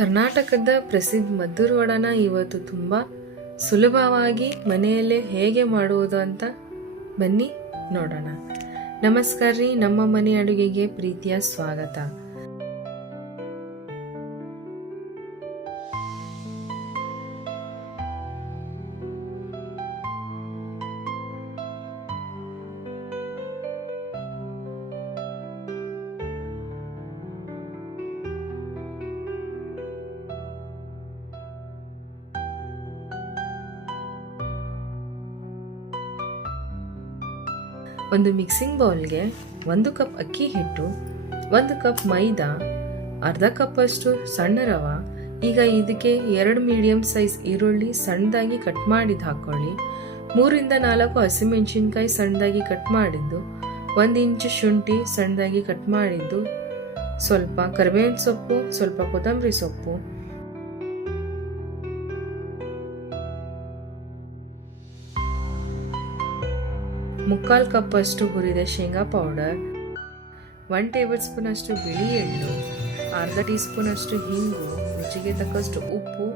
ಕರ್ನಾಟಕದ ಪ್ರಸಿದ್ಧ ಮದ್ದೂರು ವಡಾನ ಇವತ್ತು ತುಂಬ ಸುಲಭವಾಗಿ ಮನೆಯಲ್ಲೇ ಹೇಗೆ ಮಾಡುವುದು ಅಂತ ಬನ್ನಿ ನೋಡೋಣ. ನಮಸ್ಕಾರ ರೀ, ನಮ್ಮ ಮನೆ ಅಡುಗೆಗೆ ಪ್ರೀತಿಯ ಸ್ವಾಗತ. ಒಂದು ಮಿಕ್ಸಿಂಗ್ ಬೌಲ್ಗೆ 1 ಕಪ್ ಅಕ್ಕಿ ಹಿಟ್ಟು, 1 ಕಪ್ ಮೈದಾ, ಅರ್ಧ ಕಪ್ ಅಷ್ಟು ಸಣ್ಣ ರವೆ. ಈಗ ಇದಕ್ಕೆ 2 ಮೀಡಿಯಂ ಸೈಜ್ ಈರುಳ್ಳಿ ಸಣ್ಣದಾಗಿ ಕಟ್ ಮಾಡಿದ್ದು ಹಾಕೊಳ್ಳಿ. 3 ರಿಂದ 4 ಹಸಿಮೆಣಸಿನ್ಕಾಯಿ ಸಣ್ಣದಾಗಿ ಕಟ್ ಮಾಡಿದ್ದು, 1 ಇಂಚು ಶುಂಠಿ ಸಣ್ಣದಾಗಿ ಕಟ್ ಮಾಡಿದ್ದು, ಸ್ವಲ್ಪ ಕರಿಬೇವಿನ ಸೊಪ್ಪು, ಸ್ವಲ್ಪ ಕೊತ್ತಂಬರಿ ಸೊಪ್ಪು, ಮುಕ್ಕಾಲು ಕಪ್ ಅಷ್ಟು ಹುರಿದ ಶೇಂಗಾ ಪೌಡರ್, 1 ಟೇಬಲ್ ಸ್ಪೂನ್ ಅಷ್ಟು ಬಿಳಿ ಎಳ್ಳು, ಅರ್ಧ ಟೀ ಸ್ಪೂನ್ ಅಷ್ಟು ಹಿಂಗು, ರುಚಿಗೆ ತಕ್ಕಷ್ಟು ಉಪ್ಪು,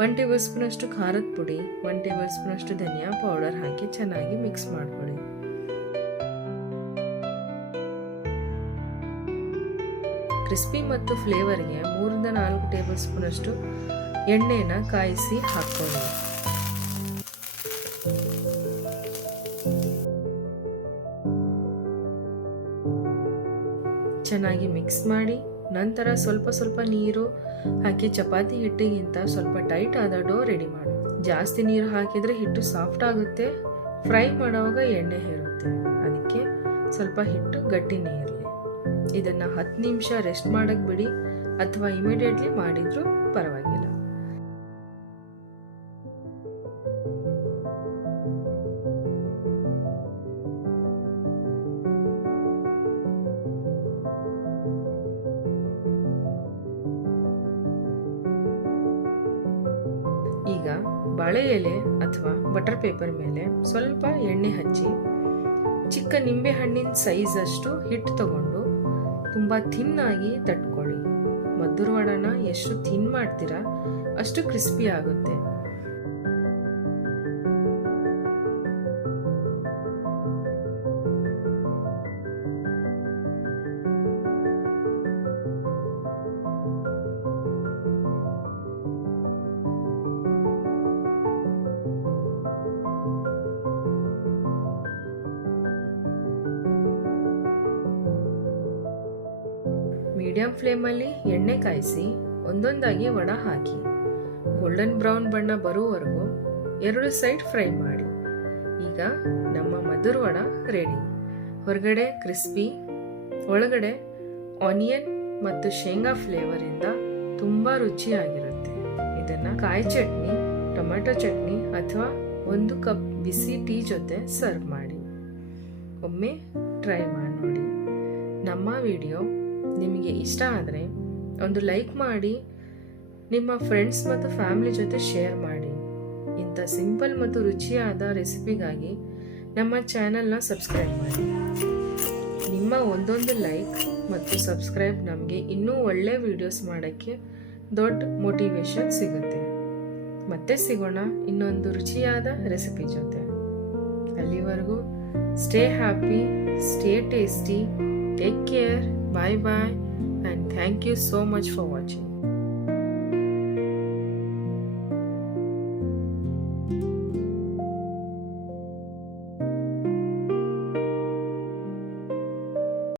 1 ಟೇಬಲ್ ಸ್ಪೂನ್ ಅಷ್ಟು ಖಾರದ ಪುಡಿ, 1 ಟೇಬಲ್ ಸ್ಪೂನ್ ಅಷ್ಟು ಧನಿಯಾ ಪೌಡರ್ ಹಾಕಿ ಚೆನ್ನಾಗಿ ಮಿಕ್ಸ್ ಮಾಡ್ಕೊಳ್ಳಿ. ಕ್ರಿಸ್ಪಿ ಮತ್ತು ಫ್ಲೇವರ್ಗೆ 3 ರಿಂದ 4 ಟೇಬಲ್ ಸ್ಪೂನ್ ಅಷ್ಟು ಎಣ್ಣೆನ ಕಾಯಿಸಿ ಹಾಕೊಳ್ಳಿ. ಚೆನ್ನಾಗಿ ಮಿಕ್ಸ್ ಮಾಡಿ ನಂತರ ಸ್ವಲ್ಪ ನೀರು ಹಾಕಿ ಚಪಾತಿ ಹಿಟ್ಟಿಗಿಂತ ಸ್ವಲ್ಪ ಟೈಟ್ ಆದ ಡೋ ರೆಡಿ ಮಾಡಿ. ಜಾಸ್ತಿ ನೀರು ಹಾಕಿದ್ರೆ ಹಿಟ್ಟು ಸಾಫ್ಟ್ ಆಗುತ್ತೆ, ಫ್ರೈ ಮಾಡುವಾಗ ಎಣ್ಣೆ ಹೇರುತ್ತೆ, ಅದಕ್ಕೆ ಸ್ವಲ್ಪ ಹಿಟ್ಟು ಗಟ್ಟಿನೇ ಇರಲಿ. ಇದನ್ನ 10 ನಿಮಿಷ ರೆಸ್ಟ್ ಮಾಡಕ್ ಬಿಡಿ ಅಥವಾ ಇಮಿಡಿಯೇಟ್ಲಿ ಮಾಡಿದ್ರು ಪರವಾಗಿಲ್ಲ. ಈಗ ಬಾಳೆ ಎಲೆ ಅಥವಾ ಬಟರ್ ಪೇಪರ್ ಮೇಲೆ ಸ್ವಲ್ಪ ಎಣ್ಣೆ ಹಚ್ಚಿ ಚಿಕ್ಕ ನಿಂಬೆ ಹಣ್ಣಿನ ಸೈಜ್ ಅಷ್ಟು ಹಿಟ್ಟು ತಗೊಂಡು ತುಂಬಾ ಥಿನ್ ಆಗಿ ತಟ್ಕೊಳ್ಳಿ. ಮದ್ದೂರು ವಡಾನ ಎಷ್ಟು ಥಿನ್ ಮಾಡ್ತೀರಾ ಅಷ್ಟು ಕ್ರಿಸ್ಪಿ ಆಗುತ್ತೆ. ಮೀಡಿಯಂ ಫ್ಲೇಮಲ್ಲಿ ಎಣ್ಣೆ ಕಾಯಿಸಿ ಒಂದೊಂದಾಗಿ ವಡ ಹಾಕಿ ಗೋಲ್ಡನ್ ಬ್ರೌನ್ ಬಣ್ಣ ಬರುವವರೆಗೂ 2 ಸೈಡ್ ಫ್ರೈ ಮಾಡಿ. ಈಗ ನಮ್ಮ ಮದ್ದೂರು ವಡ ರೆಡಿ. ಹೊರಗಡೆ ಕ್ರಿಸ್ಪಿ, ಒಳಗಡೆ ಆನಿಯನ್ ಮತ್ತು ಶೇಂಗಾ ಫ್ಲೇವರ್ ಇಂದ ತುಂಬಾ ರುಚಿಯಾಗಿರುತ್ತೆ. ಇದನ್ನ ಕಾಯಿ ಚಟ್ನಿ, ಟೊಮೆಟೊ ಚಟ್ನಿ ಅಥವಾ 1 ಕಪ್ ಬಿಸಿ ಟೀ ಜೊತೆ ಸರ್ವ್ ಮಾಡಿ. ಒಮ್ಮೆ ಟ್ರೈ ಮಾಡಿ ನೋಡಿ. ನಮ್ಮ ವಿಡಿಯೋ ನಿಮಗೆ ಇಷ್ಟ ಆದರೆ ಒಂದು ಲೈಕ್ ಮಾಡಿ, ನಿಮ್ಮ ಫ್ರೆಂಡ್ಸ್ ಮತ್ತು ಫ್ಯಾಮಿಲಿ ಜೊತೆ ಶೇರ್ ಮಾಡಿ. ಇಂಥ ಸಿಂಪಲ್ ಮತ್ತು ರುಚಿಯಾದ ರೆಸಿಪಿಗಾಗಿ ನಮ್ಮ ಚಾನೆಲ್ನ ಸಬ್ಸ್ಕ್ರೈಬ್ ಮಾಡಿ. ನಿಮ್ಮ ಒಂದೊಂದು ಲೈಕ್ ಮತ್ತು ಸಬ್ಸ್ಕ್ರೈಬ್ ನಮಗೆ ಇನ್ನೂ ಒಳ್ಳೆ ವಿಡಿಯೋಸ್ ಮಾಡೋಕ್ಕೆ ದೊಡ್ಡ ಮೋಟಿವೇಶನ್ ಸಿಗುತ್ತೆ. ಮತ್ತೆ ಸಿಗೋಣ ಇನ್ನೊಂದು ರುಚಿಯಾದ ರೆಸಿಪಿ ಜೊತೆ. ಅಲ್ಲಿವರೆಗೂ stay happy, stay tasty, take care, bye and thank you so much for watching.